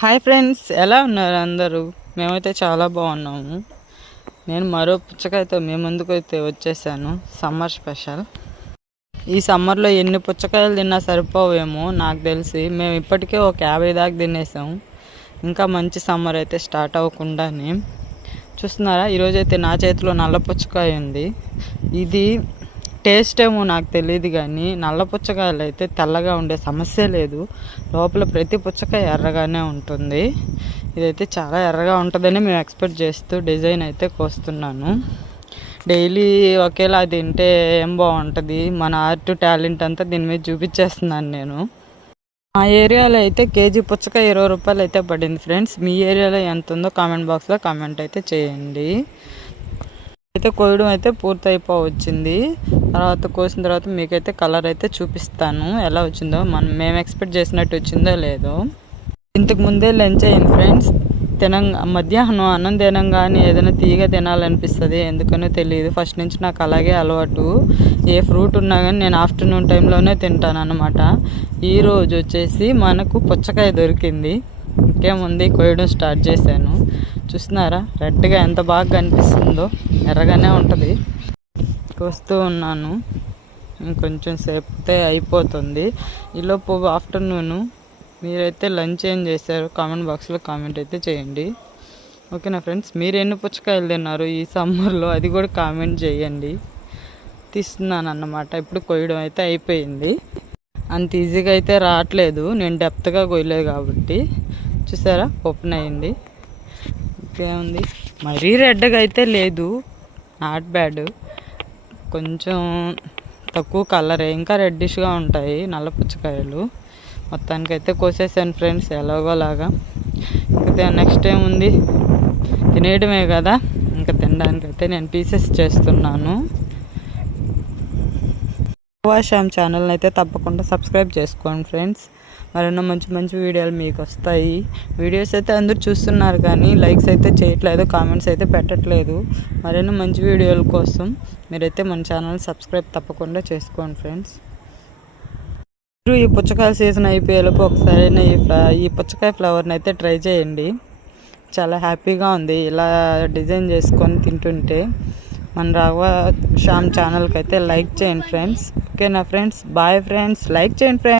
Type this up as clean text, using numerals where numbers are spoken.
Hi friends, ఎలా ఉన్నారు అందరూ? మేమైతే చాలా బాగున్నాము. నేను మరో పుచ్చకాయతో మీ ముందుకైతే వచ్చేసాను. Summer special. ఈ సమ్మర్లో ఎన్ని పుచ్చకాయలు తిన్నా సరిపోవేమో నాకు తెలిసి. మేము ఇప్పటికే ఒక 50 దాకా తినేసాము. ఇంకా మంచి సమ్మర్ అయితే స్టార్ట్ అవ్వకుండానే. చూస్తున్నారా, ఈరోజైతే నా చేతిలో నల్ల పుచ్చకాయ ఉంది. ఇది టేస్ట్ ఏమో నాకు తెలియదు, కానీ నల్ల పుచ్చకాయలు అయితే తెల్లగా ఉండే సమస్య లేదు. లోపల ప్రతి పుచ్చకాయ ఎర్రగానే ఉంటుంది. ఇదైతే చాలా ఎర్రగా ఉంటుందని మేము ఎక్స్పెక్ట్ చేస్తూ డిజైన్ అయితే కోస్తున్నాను. డైలీ ఒకేలా తింటే ఏం బాగుంటుంది. మన ఆర్ట్ టాలెంట్ అంతా దీని మీద చూపించేస్తున్నాను నేను. మా ఏరియాలో అయితే కేజీ పుచ్చకాయ 20 రూపాయలు అయితే పడింది ఫ్రెండ్స్. మీ ఏరియాలో ఎంత ఉందో కామెంట్ బాక్స్లో కామెంట్ అయితే చేయండి. అయితే కోయడం అయితే పూర్తి అయిపోవచ్చింది. తర్వాత కోసిన తర్వాత మీకైతే కలర్ అయితే చూపిస్తాను ఎలా వచ్చిందో. మేము ఎక్స్పెక్ట్ చేసినట్టు వచ్చిందో లేదో. ఇంతకు ముందే లంచ్ అయింది ఫ్రెండ్స్. మధ్యాహ్నం అన్నం తినంగానే ఏదైనా తీగ తినాలనిపిస్తుంది, ఎందుకనో తెలియదు. ఫస్ట్ నుంచి నాకు అలాగే అలవాటు. ఏ ఫ్రూట్ ఉన్నా కానీ నేను ఆఫ్టర్నూన్ టైంలోనే తింటాను అన్నమాట. ఈరోజు వచ్చేసి మనకు పుచ్చకాయ దొరికింది. ఇంకేముంది, కోయడం స్టార్ట్ చేశాను. చూస్తున్నారా, రెడ్గా ఎంత బాగా కనిపిస్తుందో. ఎర్రగానే ఉంటుంది. కోస్తూ ఉన్నాను. ఇంకొంచెం సేపుతే అయిపోతుంది. ఈలోపు ఆఫ్టర్నూను మీరైతే లంచ్ ఏం చేశారు కామెంట్ బాక్స్లో కామెంట్ అయితే చేయండి. ఓకేనా ఫ్రెండ్స్, మీరు ఎన్ని పుచ్చకాయలు తిన్నారు ఈ సమ్మర్లో అది కూడా కామెంట్ చేయండి. తీస్తున్నాను అన్నమాట. ఇప్పుడు కొయ్యడం అయితే అయిపోయింది. అంత ఈజీగా అయితే రావట్లేదు, నేను డెప్త్గా కొయ్యలేదు కాబట్టి. చూసారా, ఓపెన్ అయింది. ఇంకేముంది, మరీ రెడ్గా అయితే లేదు, నాట్ బ్యాడ్. కొంచెం తక్కువ కలరే, ఇంకా రెడ్డిష్గా ఉంటాయి నల్ల పుచ్చకాయలు. మొత్తానికైతే కోసేసాను ఫ్రెండ్స్ ఎలాగోలాగా. ఇంకా నెక్స్ట్ టైం ఉంది, తినేయడమే కదా. ఇంకా తినడానికైతే నేను పీసెస్ చేస్తున్నాను. శ్యామ్ ఛానల్ని అయితే తప్పకుండా సబ్స్క్రైబ్ చేసుకోండి ఫ్రెండ్స్. మరెన్నో మంచి మంచి వీడియోలు మీకు వస్తాయి. వీడియోస్ అయితే అందరూ చూస్తున్నారు కానీ లైక్స్ అయితే చేయట్లేదు, కామెంట్స్ అయితే పెట్టట్లేదు. మరెన్నో మంచి వీడియోల కోసం మీరైతే మన ఛానల్ సబ్స్క్రైబ్ తప్పకుండా చేసుకోండి ఫ్రెండ్స్. మీరు ఈ పుచ్చకాయ సీజన్ అయిపోయేలోపు ఒకసారి ఈ పుచ్చకాయ ఫ్లవర్ని అయితే ట్రై చేయండి. చాలా హ్యాపీగా ఉంది ఇలా డిజైన్ చేసుకొని తింటుంటే. మన రాఘవ శ్యామ్ ఛానల్కి అయితే లైక్ చేయండి ఫ్రెండ్స్. ఓకేనా ఫ్రెండ్స్, బాయ్ ఫ్రెండ్స్. లైక్ చేయండి ఫ్రెండ్స్.